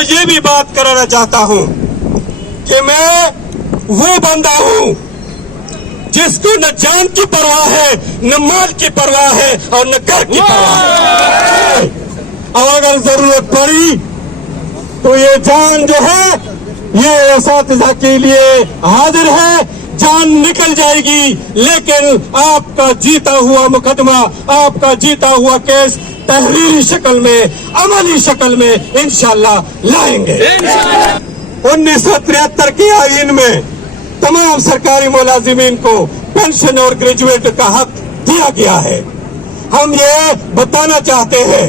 मैं ये भी बात कराना चाहता हूं कि मैं वो बंदा हूं जिसको न जान की परवाह है, न माल की परवाह है और न घर की परवाह है। और अगर जरूरत पड़ी तो ये जान जो है ये एसातिज़ा के लिए हाजिर है, जान निकल जाएगी, लेकिन आपका जीता हुआ मुकदमा, आपका जीता हुआ केस तहरीरी शक्ल में, अमली शक्ल में इंशाअल्लाह लाएंगे। 1973 के आईन में तमाम सरकारी मुलाजिमीन को पेंशन और ग्रेजुएट का हक दिया गया है। हम ये बताना चाहते हैं,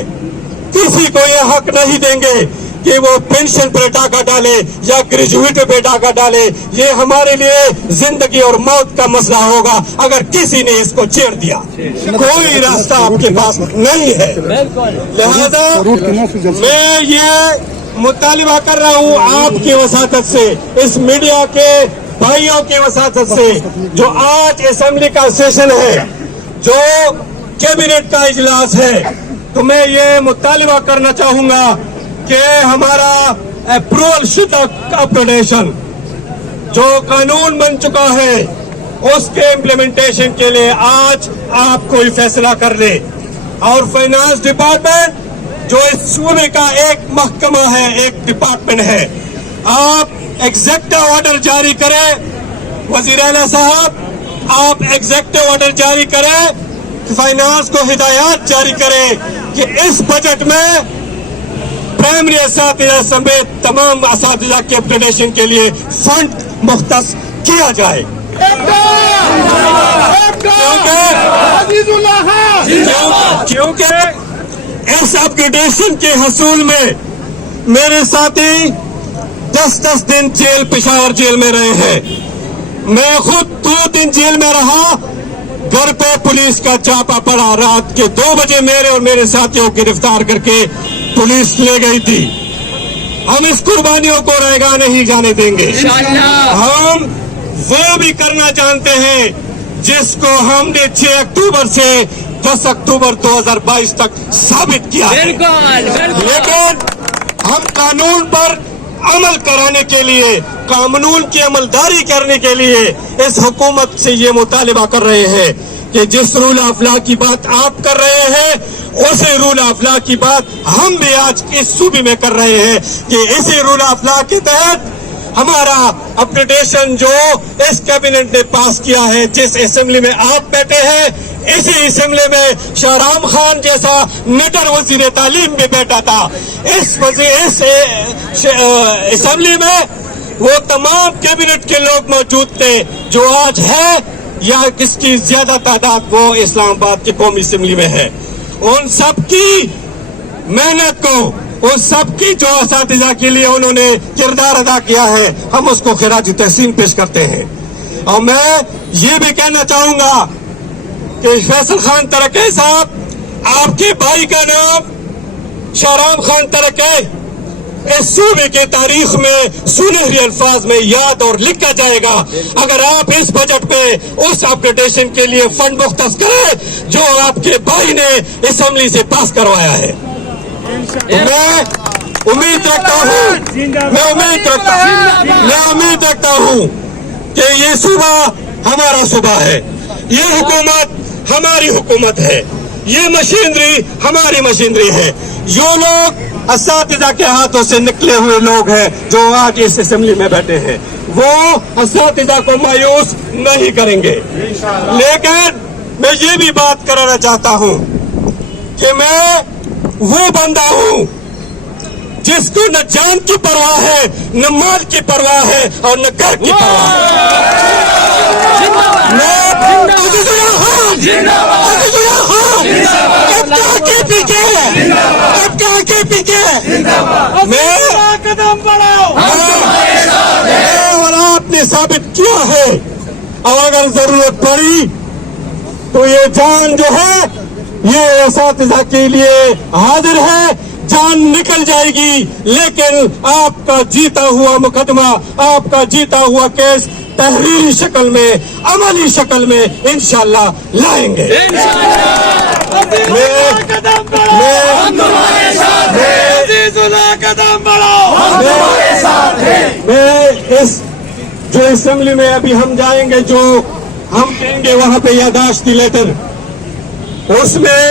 किसी को ये हक नहीं देंगे कि वो पेंशन पे डाका डाले या ग्रेजुएट पे डाका डाले। ये हमारे लिए जिंदगी और मौत का मसला होगा अगर किसी ने इसको छेड़ दिया। कोई रास्ता आपके पास नहीं है। लिहाजा मैं ये मुतालिबा कर रहा हूँ आपकी वसातत से, इस मीडिया के भाइयों की वसातत से, जो आज असेंबली का सेशन है, जो कैबिनेट का इजलास है, तो मैं ये मुतालिबा करना चाहूंगा कि हमारा अप्रूवल शुदा अपडेशन जो कानून बन चुका है उसके इम्प्लीमेंटेशन के लिए आज आप कोई फैसला कर ले। और फाइनेंस डिपार्टमेंट जो इस सूबे का एक महकमा है, एक डिपार्टमेंट है, आप एग्जेक्टिव ऑर्डर जारी करें। वजीर आला साहब, आप एग्जेक्टिव ऑर्डर जारी करें, फाइनेंस को हिदायत जारी करें कि इस बजट में प्राइमरी असातिज़ा समेत तमाम असातिज़ा के अपग्रेडेशन के लिए फंड मुख्तस किया जाए। क्योंकि इस अपग्रेडेशन के हसूल में मेरे साथी 10-10 दिन जेल, पेशावर जेल में रहे हैं। मैं खुद 2 दिन जेल में रहा। घर पे पुलिस का छापा पड़ा, रात के 2 बजे मेरे और मेरे साथियों को गिरफ्तार करके पुलिस ले गई थी। हम इस कुर्बानियों को रहेगा नहीं जाने देंगे। हम वो भी करना जानते हैं जिसको हमने 6 अक्टूबर से 10 अक्टूबर 2022 तक साबित किया है। लेकिन हम कानून पर अमल कराने के लिए, कानून की अमलदारी करने के लिए इस हुकूमत से ये मुतालिबा कर रहे हैं कि जिस रूल ऑफ लॉ की बात आप कर रहे हैं, उसी रूल ऑफ लॉ की बात हम भी आज इस सूबे में कर रहे हैं कि इसी रूल ऑफ लॉ के तहत हमारा अपग्रेडेशन जो इस कैबिनेट ने पास किया है, जिस असेंबली में आप बैठे हैं, इसी असेंबली में शाहराम खान जैसा निडर वजीर तालीम भी बैठा था। इस असेंबली में वो तमाम कैबिनेट के लोग मौजूद थे जो आज है या किसकी ज्यादा तादाद वो इस्लामाबाद की कौमी असेंबली में है। उन सब की मेहनत को, उन सब की जो असातिज़ा के लिए उन्होंने किरदार अदा किया है, हम उसको खिराज तहसीन पेश करते हैं। और मैं ये भी कहना चाहूंगा कि फैसल खान तरके साहब, आपके भाई का नाम शाहराम खान तरके इस सूबे के तारीख में सुनहरी अल्फाज में याद और लिखा जाएगा अगर आप इस बजट पे उस अपग्रेडेशन के लिए फंड मुख्तस करें जो आपके भाई ने असेंबली से पास करवाया है। मैं उम्मीद रखता हूँ कि ये सूबा हमारा सूबा है, ये हुकूमत हमारी हुकूमत है, ये मशीनरी हमारी मशीनरी है। जो लोग असातिज़ा के हाथों से निकले हुए लोग हैं जो आज इस असेंबली में बैठे हैं, वो असातिज़ा को मायूस नहीं करेंगे। लेकिन मैं ये भी बात कराना चाहता हूँ कि मैं वो बंदा हूँ जिसको न जान की परवाह है, न माल की परवाह है और न घर की परवाह है। और आपने साबित किया है, और अगर जरूरत पड़ी तो ये जान जो है ये एसातिज़ा के लिए हाजिर है, जान निकल जाएगी, लेकिन आपका जीता हुआ मुकदमा, आपका जीता हुआ केस तहरीरी शक्ल में, अमली शक्ल में इंशाल्लाह लाएंगे। मैं इस जो असेंबली में अभी हम जाएंगे, जो हम कहेंगे वहां पे यादाश्ती लेटर, उसमें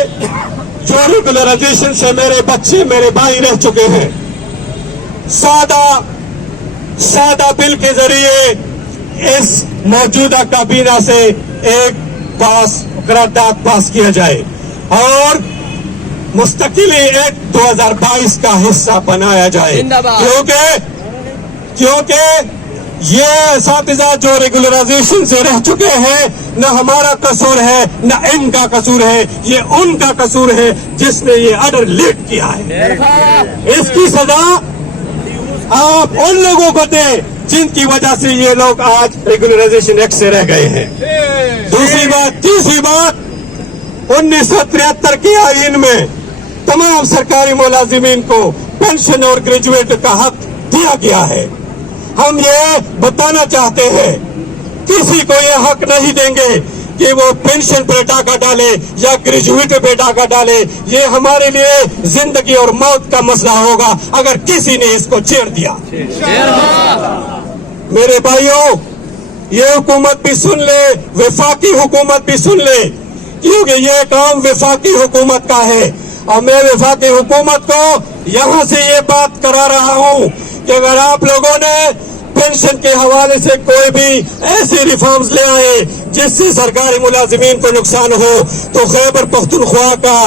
जो रेगुलराइजेशन से मेरे बच्चे मेरे भाई रह चुके हैं, सादा बिल के जरिए इस मौजूदा काबीना से एक करारदाद पास किया जाए और मुस्तकिल एक्ट 2022 का हिस्सा बनाया जाए, क्योंकि ये असातिज़ा जो रेगुलराइजेशन से रह चुके हैं, न हमारा कसूर है न इनका कसूर है, ये उनका कसूर है जिसने ये ऑर्डर लीक किया है। इसकी सजा आप उन लोगों को दें जिनकी वजह से ये लोग आज रेगुलराइजेशन एक्ट से रह गए हैं। तीसरी बात 1973 के आईन में तमाम सरकारी मुलाजिमीन को पेंशन और ग्रेजुएट का हक दिया गया है। हम ये बताना चाहते हैं, किसी को ये हक नहीं देंगे कि वो पेंशन पे टाका डाले या ग्रेजुएट पे टाका डाले। ये हमारे लिए जिंदगी और मौत का मसला होगा अगर किसी ने इसको छेड़ दिया। मेरे भाइयों, ये हुकूमत भी सुन ले, वफाकी हुकूमत भी सुन ले, क्योंकि ये काम वफाकी हुकूमत का है। और मैं वफाकी हुकूमत को यहाँ से ये बात करा रहा हूँ कि अगर आप लोगों ने पेंशन के हवाले से कोई भी ऐसी रिफॉर्म्स ले आए जिससे सरकारी मुलाजिमीन को नुकसान हो, तो खैबर पख्तूनख्वा का